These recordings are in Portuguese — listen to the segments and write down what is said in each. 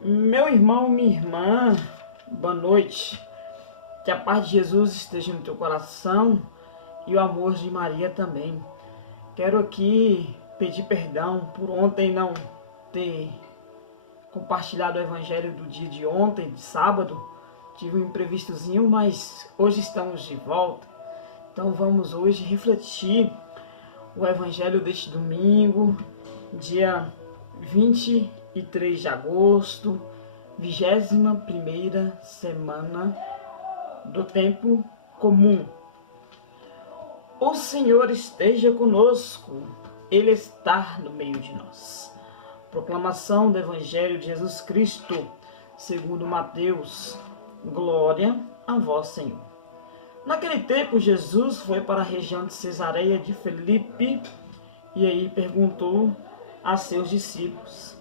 Meu irmão, minha irmã, boa noite. Que a paz de Jesus esteja no teu coração e o amor de Maria também. Quero aqui pedir perdão por ontem não ter compartilhado o evangelho do dia de ontem, de sábado. Tive um imprevistozinho, mas hoje estamos de volta. Então vamos hoje refletir o evangelho deste domingo, dia 23 de agosto, 21ª semana do tempo comum. O Senhor esteja conosco, Ele está no meio de nós. Proclamação do Evangelho de Jesus Cristo, segundo Mateus. Glória a vós, Senhor. Naquele tempo, Jesus foi para a região de Cesareia de Filipe e aí perguntou a seus discípulos: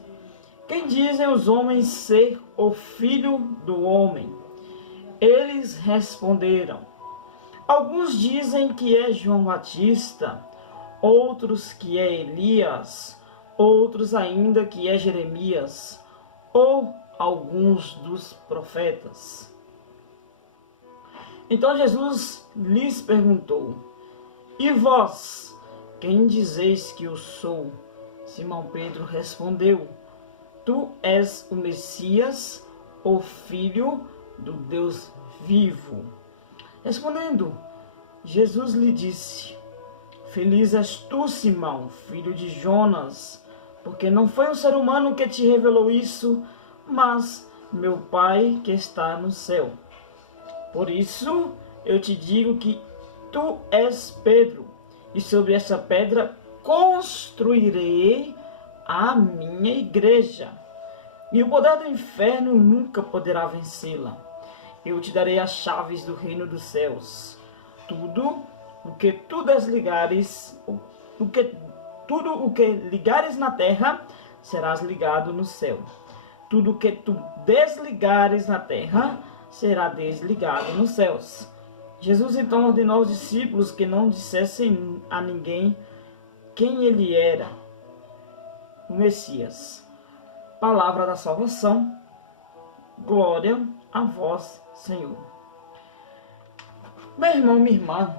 quem dizem os homens ser o Filho do Homem? Eles responderam: alguns dizem que é João Batista, outros que é Elias, outros ainda que é Jeremias, ou alguns dos profetas. Então Jesus lhes perguntou: e vós, quem dizeis que eu sou? Simão Pedro respondeu: tu és o Messias, o Filho do Deus vivo. Respondendo, Jesus lhe disse: feliz és tu, Simão, filho de Jonas, porque não foi um ser humano que te revelou isso, mas meu Pai que está no céu. Por isso eu te digo que tu és Pedro, e sobre essa pedra construirei a minha igreja, e o poder do inferno nunca poderá vencê-la. Eu te darei as chaves do reino dos céus. Tudo o que tu desligares, tudo o que ligares na terra, serás ligado no céu. Tudo o que tu desligares na terra, será desligado nos céus. Jesus então ordenou aos discípulos que não dissessem a ninguém quem ele era, o Messias. Palavra da salvação. Glória a vós, Senhor. Meu irmão, minha irmã,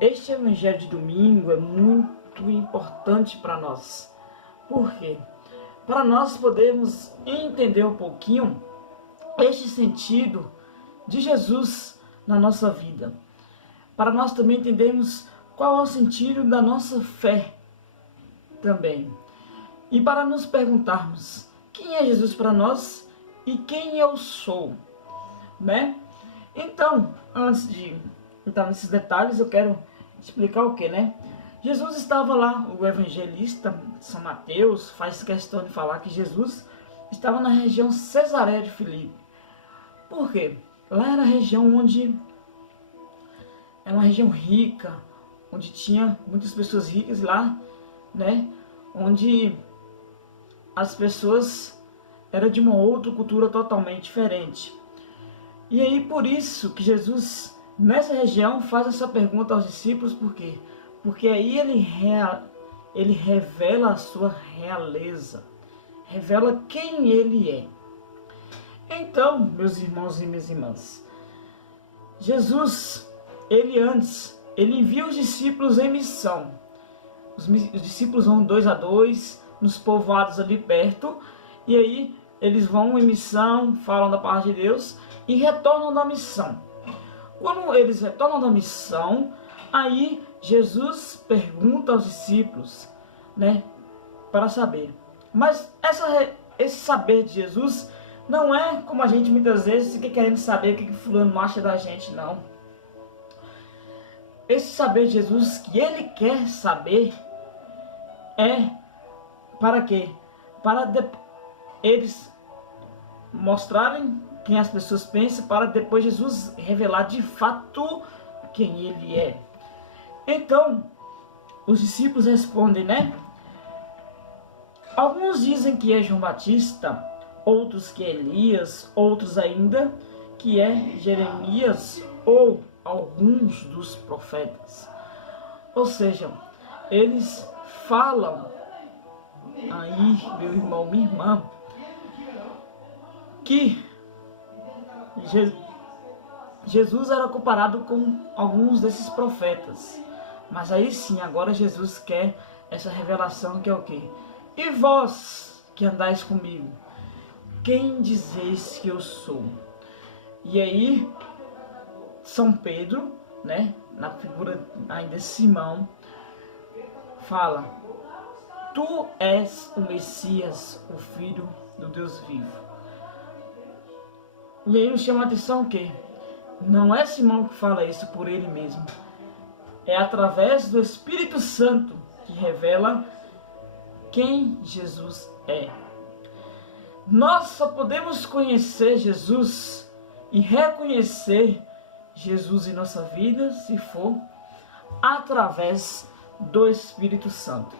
este evangelho de domingo é muito importante para nós. Por quê? Para nós podermos entender um pouquinho este sentido de Jesus na nossa vida. Para nós também entendermos qual é o sentido da nossa fé também. E para nos perguntarmos quem é Jesus para nós e quem eu sou, né? Então, antes de entrar nesses detalhes, eu quero explicar o que, né? Jesus estava lá, o evangelista São Mateus faz questão de falar que Jesus estava na região Cesareia de Filipe. Por quê? Lá era a região onde era uma região rica, onde tinha muitas pessoas ricas lá, né? Onde as pessoas eram de uma outra cultura totalmente diferente. E aí por isso que Jesus nessa região faz essa pergunta aos discípulos, por quê? Porque aí ele revela a sua realeza, revela quem ele é. Então, meus irmãos e minhas irmãs, Jesus, ele envia os discípulos em missão. Os discípulos vão 2 a 2 nos povoados ali perto, e aí eles vão em missão, falam da palavra de Deus e retornam da missão. Quando eles retornam da missão, aí Jesus pergunta aos discípulos, né, para saber. Mas esse saber de Jesus não é como a gente muitas vezes fica querendo saber o que fulano acha da gente, não. Esse saber de Jesus que ele quer saber é para quê? Para eles mostrarem quem as pessoas pensam, para depois Jesus revelar de fato quem ele é. Então, os discípulos respondem, né? Alguns dizem que é João Batista, outros que é Elias, outros ainda que é Jeremias ou alguns dos profetas. Ou seja, eles falam aí, meu irmão, minha irmã, que Jesus era comparado com alguns desses profetas. Mas aí sim, agora Jesus quer essa revelação que é o quê? E vós que andais comigo, quem dizeis que eu sou? E aí, São Pedro, né, na figura ainda de Simão, fala: tu és o Messias, o Filho do Deus vivo. E aí nos chama a atenção que não é Simão que fala isso por ele mesmo. É através do Espírito Santo que revela quem Jesus é. Nós só podemos conhecer Jesus e reconhecer Jesus em nossa vida se for através do Espírito Santo.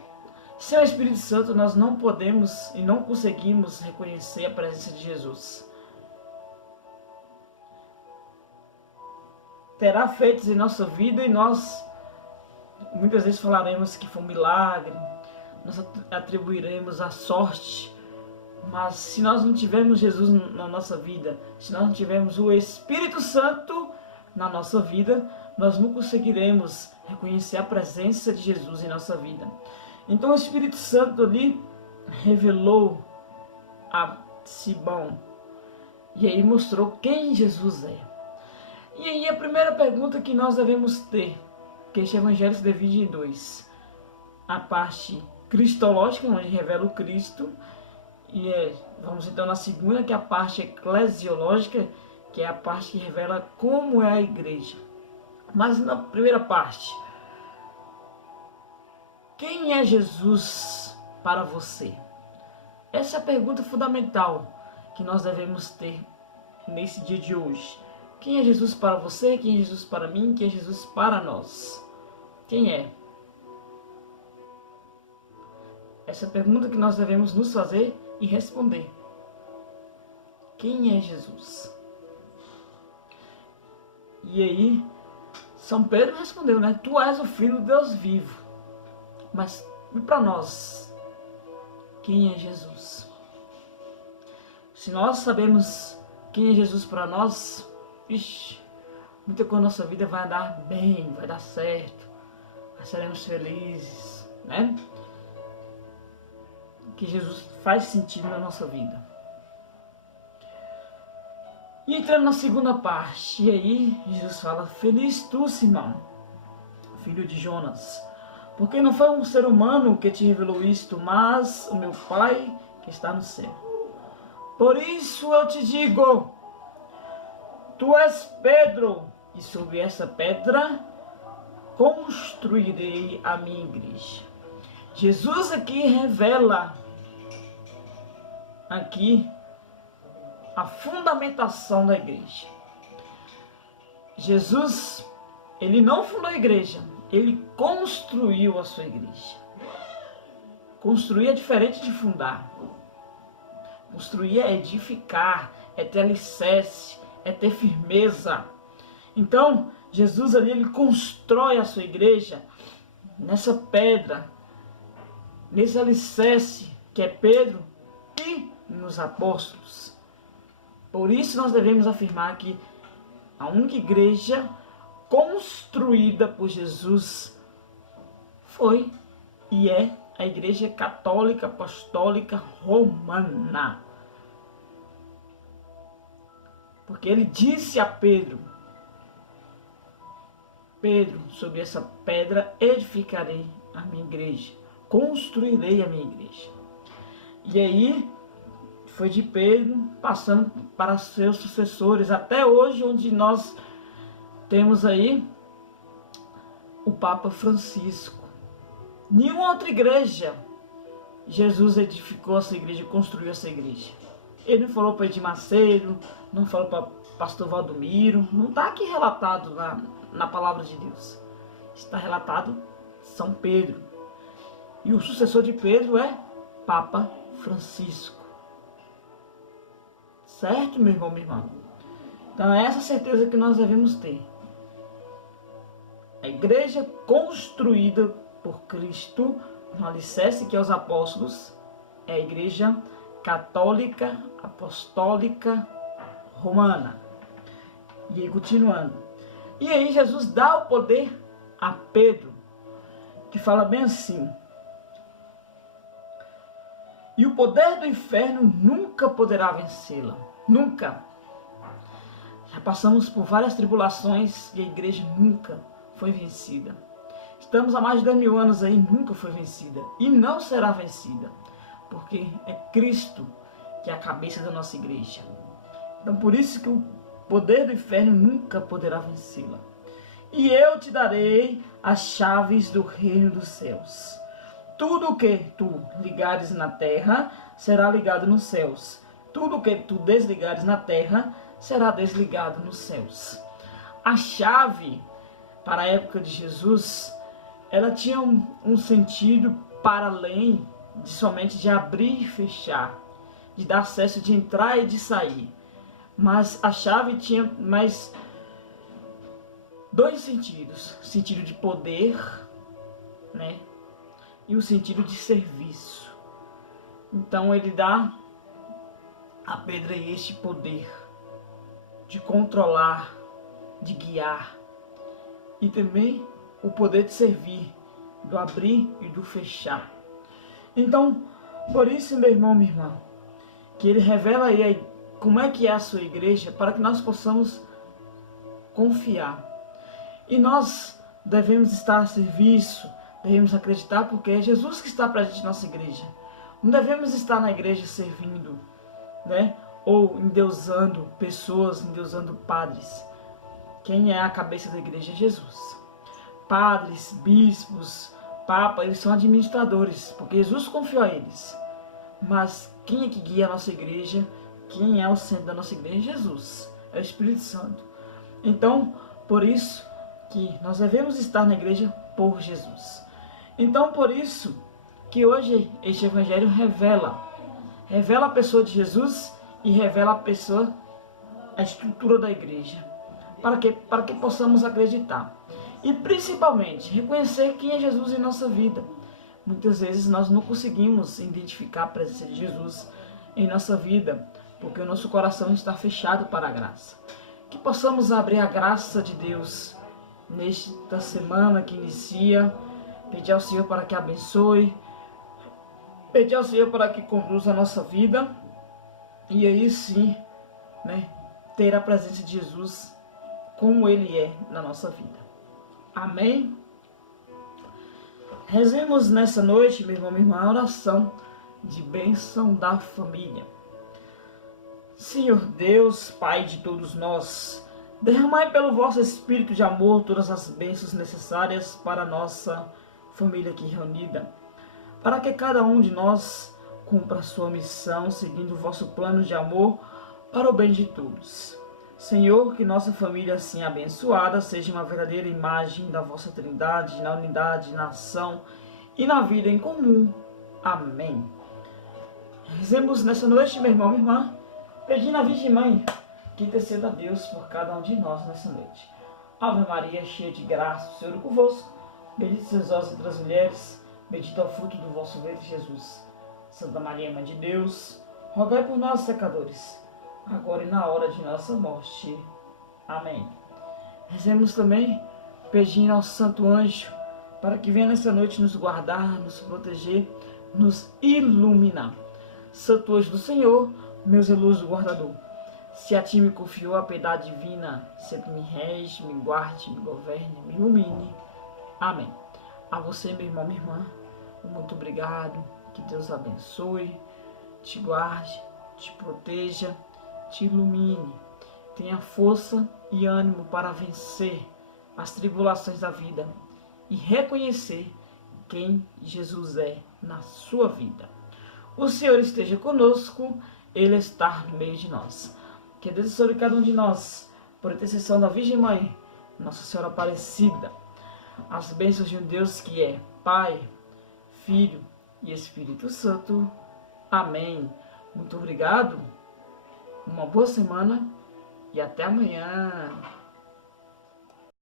Sem o Espírito Santo nós não podemos e não conseguimos reconhecer a presença de Jesus. Terá feitos em nossa vida e nós muitas vezes falaremos que foi um milagre, nós atribuiremos a sorte, mas se nós não tivermos Jesus na nossa vida, se nós não tivermos o Espírito Santo na nossa vida, nós não conseguiremos reconhecer a presença de Jesus em nossa vida. Então o Espírito Santo ali revelou a Simão e aí mostrou quem Jesus é. E aí a primeira pergunta que nós devemos ter, que este evangelho se divide em dois: a parte cristológica, onde revela o Cristo, e vamos então na segunda, que é a parte eclesiológica, que é a parte que revela como é a igreja. Mas na primeira parte, quem é Jesus para você? Essa é a pergunta fundamental que nós devemos ter nesse dia de hoje. Quem é Jesus para você? Quem é Jesus para mim? Quem é Jesus para nós? Quem é? Essa é a pergunta que nós devemos nos fazer e responder. Quem é Jesus? E aí, São Pedro respondeu, né? Tu és o Filho do Deus vivo. Mas e para nós? Quem é Jesus? Se nós sabemos quem é Jesus para nós, muita coisa na nossa vida vai dar bem, vai dar certo, nós seremos felizes, né? Que Jesus faz sentido na nossa vida. E entrando na segunda parte, e aí Jesus fala: feliz tu, Simão, filho de Jonas, porque não foi um ser humano que te revelou isto, mas o meu Pai que está no céu. Por isso eu te digo, tu és Pedro, e sobre essa pedra construirei a minha igreja. Jesus aqui revela a fundamentação da igreja. Jesus, ele não fundou a igreja, ele construiu a sua igreja. Construir é diferente de fundar. Construir é edificar, é ter alicerce, é ter firmeza. Então, Jesus ali, ele constrói a sua igreja nessa pedra, nesse alicerce que é Pedro e nos apóstolos. Por isso nós devemos afirmar que a única igreja construída por Jesus foi e é a Igreja Católica Apostólica Romana. Porque ele disse a Pedro: Pedro, sobre essa pedra edificarei a minha igreja, construirei a minha igreja. E aí foi de Pedro passando para seus sucessores, até hoje, onde nós temos aí o Papa Francisco. Nenhuma outra igreja Jesus edificou essa igreja, construiu essa igreja. Ele não falou para Edir Macedo, não falou para pastor Valdomiro, não está aqui relatado na palavra de Deus. Está relatado São Pedro. E o sucessor de Pedro é Papa Francisco. Certo, meu irmão, minha irmã? Então é essa certeza que nós devemos ter. A igreja construída por Cristo, no alicerce que é os apóstolos, é a igreja católica, apostólica, romana. E aí continuando. E aí Jesus dá o poder a Pedro, que fala bem assim: e o poder do inferno nunca poderá vencê-la. Nunca. Já passamos por várias tribulações e a igreja nunca foi vencida. Estamos há mais de 2000 anos aí, nunca foi vencida. E não será vencida. Porque é Cristo que é a cabeça da nossa igreja. Então por isso que o poder do inferno nunca poderá vencê-la. E eu te darei as chaves do reino dos céus. Tudo o que tu ligares na terra será ligado nos céus. Tudo o que tu desligares na terra será desligado nos céus. A chave para a época de Jesus, ela tinha um sentido para além de somente de abrir e fechar, de dar acesso, de entrar e de sair. Mas a chave tinha mais dois sentidos: o sentido de poder, né? E o sentido de serviço. Então ele dá a Pedro este poder de controlar, de guiar, e também o poder de servir, do abrir e do fechar. Então, por isso, meu irmão, minha irmã, que ele revela aí como é que é a sua igreja, para que nós possamos confiar. E nós devemos estar a serviço, devemos acreditar, porque é Jesus que está presente na nossa igreja. Não devemos estar na igreja servindo, né? Ou endeusando pessoas, endeusando padres. Quem é a cabeça da igreja é Jesus. Padres, bispos, papas, eles são administradores, porque Jesus confiou a eles. Mas quem é que guia a nossa igreja? Quem é o centro da nossa igreja? É Jesus, é o Espírito Santo. Então, por isso que nós devemos estar na igreja por Jesus. Então, por isso que hoje este evangelho revela a pessoa de Jesus e revela a estrutura da igreja, para que possamos acreditar e principalmente reconhecer quem é Jesus em nossa vida. Muitas vezes nós não conseguimos identificar a presença de Jesus em nossa vida, porque o nosso coração está fechado para a graça. Que possamos abrir a graça de Deus nesta semana que inicia, pedir ao Senhor para que abençoe, pedir ao Senhor para que conduza a nossa vida, e aí sim, né, ter a presença de Jesus como Ele é na nossa vida. Amém? Rezemos nessa noite, meu irmão, minha irmã, a oração de bênção da família. Senhor Deus, Pai de todos nós, derramai pelo vosso Espírito de amor todas as bênçãos necessárias para a nossa família aqui reunida, para que cada um de nós cumpra a sua missão, seguindo o vosso plano de amor para o bem de todos. Senhor, que nossa família assim abençoada seja uma verdadeira imagem da vossa Trindade, na unidade, na ação e na vida em comum. Amém. Rezemos nessa noite, meu irmão, minha irmã, pedindo à Virgem Mãe que interceda a Deus por cada um de nós nessa noite. Ave Maria, cheia de graça, o Senhor é convosco. Bendita sois vós entre as mulheres, bendito é o fruto do vosso ventre, Jesus. Santa Maria, Mãe de Deus, rogai por nós, pecadores, agora e na hora de nossa morte. Amém. Rezemos também pedindo ao Santo Anjo para que venha nessa noite nos guardar, nos proteger, nos iluminar. Santo Anjo do Senhor, meu zeloso guardador, se a ti me confiou a piedade divina, sempre me rege, me guarde, me governe, me ilumine. Amém. A você, meu irmão, minha irmã, muito obrigado. Que Deus abençoe, te guarde, te proteja, te ilumine. Tenha força e ânimo para vencer as tribulações da vida e reconhecer quem Jesus é na sua vida. O Senhor esteja conosco, Ele está no meio de nós. Que Deus sobre cada um de nós, por intercessão da Virgem Mãe, Nossa Senhora Aparecida, as bênçãos de um Deus que é Pai, Filho e Espírito Santo. Amém. Muito obrigado, uma boa semana e até amanhã.